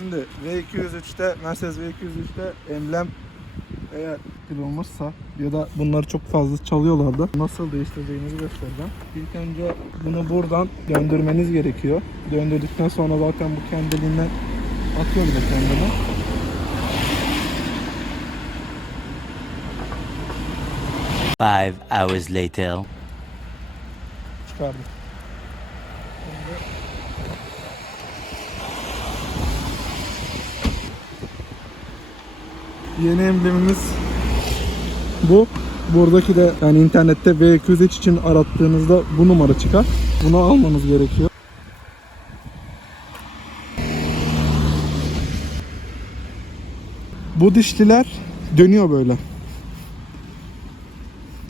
Şimdi V203'te Mercedes V203'te emblem eğer kırılmışsa ya da bunları çok fazla çalıyorlardı. Nasıl değiştireceğinizi göstereceğim. İlk önce bunu buradan döndürmeniz gerekiyor. Döndürdükten sonra zaten bu kendiliğinden atıyor da kendini. Five hours later. Çıkardım. Yeni emblemimiz bu. Buradaki de yani internette V203 için arattığınızda bu numara çıkar. Bunu almanız gerekiyor. Bu dişliler dönüyor böyle.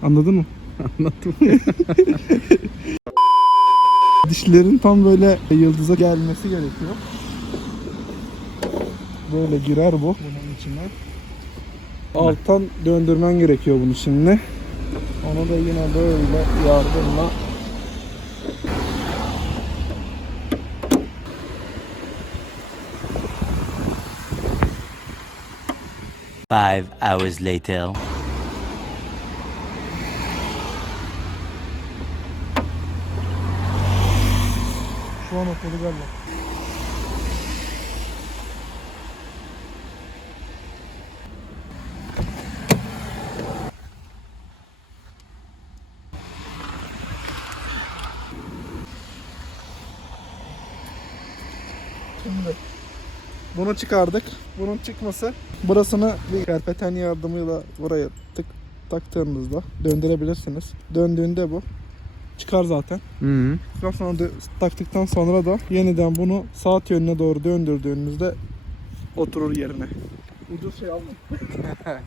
Anladın mı? Anladım. Dişlerin tam böyle yıldıza gelmesi gerekiyor. Böyle girer bu bunun içine. Alttan döndürmen gerekiyor bunu şimdi. Onu da yine böyle yardımla Five hours later. şu an oturdu galiba. Şimdi bunu çıkardık. Bunun çıkması burasını bir kerpeten yardımıyla buraya tık taktığınızda döndürebilirsiniz. Döndüğünde bu çıkar zaten. Hı. Daha sonra dö- taktıktan sonra da yeniden bunu saat yönüne doğru döndürdüğünüzde oturur yerine. Ucuz şey alma.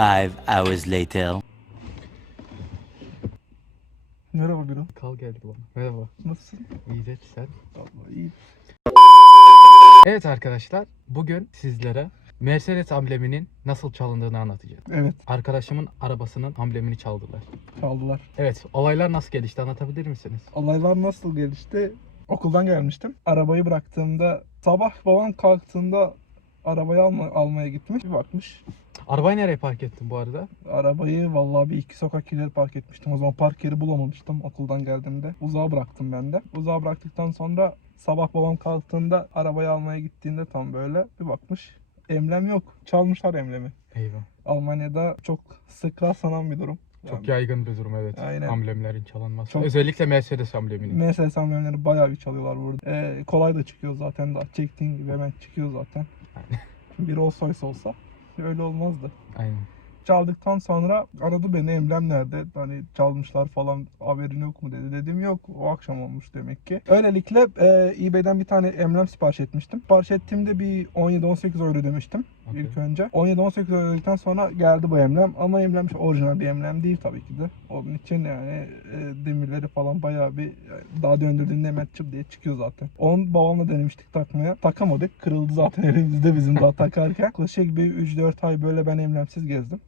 Five hours later. Merhaba Biro. Kal geldi bana. Merhaba. Nasılsın? İyidir sen. Allah iyi. Evet arkadaşlar. Bugün sizlere Mercedes ambleminin nasıl çalındığını anlatacağım. Evet Arkadaşımın arabasının amblemini çaldılar. çaldılar. Evet, olaylar nasıl gelişti anlatabilir misiniz? Olaylar nasıl gelişti? Okuldan gelmiştim. Arabayı bıraktığımda sabah babam kalktığında arabayı alma, almaya gitmiş. Bir bakmış. Arabayı nereye park ettin bu arada? Arabayı vallahi bir iki sokak ileri park etmiştim. O zaman park yeri bulamamıştım okuldan geldiğimde. Uzağa bıraktım ben de. Uzağa bıraktıktan sonra sabah babam kalktığında arabayı almaya gittiğinde tam böyle bir bakmış. Emblem yok. Çalmışlar emblemi. Eyvah. Almanya'da çok sık rastlanan bir durum. Çok yaygın bir durum evet. Aynen. Amblemlerin çalınması. Çok- Özellikle Mercedes ambleminin. Mercedes amblemleri bayağı bir çalıyorlar burada. Ee, kolay da çıkıyor zaten daha çektiğin gibi hemen çıkıyor zaten. bir Rolls olsa öyle olmazdı. Aynen. Çaldıktan sonra aradı beni emblem nerede? Hani çalmışlar falan haberin yok mu dedi. Dedim yok o akşam olmuş demek ki. Öylelikle e, eBay'den bir tane emblem sipariş etmiştim. Sipariş ettiğimde bir 17-18 euro demiştim Okey. ilk önce. 17-18 euro ödedikten sonra geldi bu emblem. Ama emblem işte orijinal bir emblem değil tabii ki de. Onun için yani e, demirleri falan bayağı bir daha döndürdüğünde hemen çıp diye çıkıyor zaten. Onu babamla denemiştik takmaya. Takamadık. Kırıldı zaten elimizde bizim daha takarken. Yaklaşık bir 3-4 ay böyle ben emlemsiz gezdim.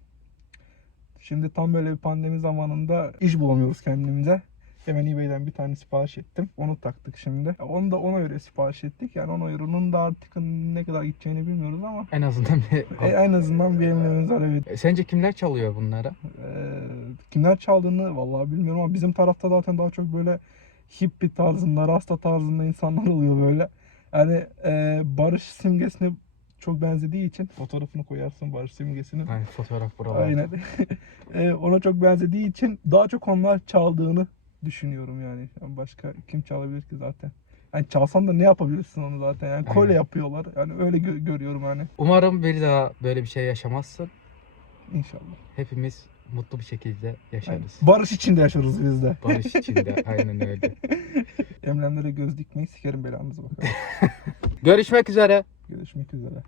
Şimdi tam böyle bir pandemi zamanında iş bulamıyoruz kendimize. Hemen eBay'den bir tane sipariş ettim. Onu taktık şimdi. Onu da ona göre sipariş ettik. Yani 10 euronun da artık ne kadar gideceğini bilmiyoruz ama En azından bir... e, en azından bir emlemimiz var evet. E, Sence kimler çalıyor bunları? Ee, kimler çaldığını vallahi bilmiyorum ama bizim tarafta zaten daha çok böyle hippie tarzında, rasta tarzında insanlar oluyor böyle. Yani e, barış simgesine çok benzediği için fotoğrafını koyarsın barış simgesinin. Aynen fotoğraf buralarda. Aynen. E, ona çok benzediği için daha çok onlar çaldığını düşünüyorum yani. Yani Başka kim çalabilir ki zaten? Yani çalsan da ne yapabilirsin onu zaten? Yani kolye Aynen. yapıyorlar. Yani öyle gö- görüyorum yani. Umarım bir daha böyle bir şey yaşamazsın. İnşallah. Hepimiz mutlu bir şekilde yaşarız. barış içinde yaşarız biz de. Barış içinde. Aynen öyle. Emlemlere göz dikmeyi sikerim belanızı bakalım. Görüşmek üzere. Görüşmek üzere.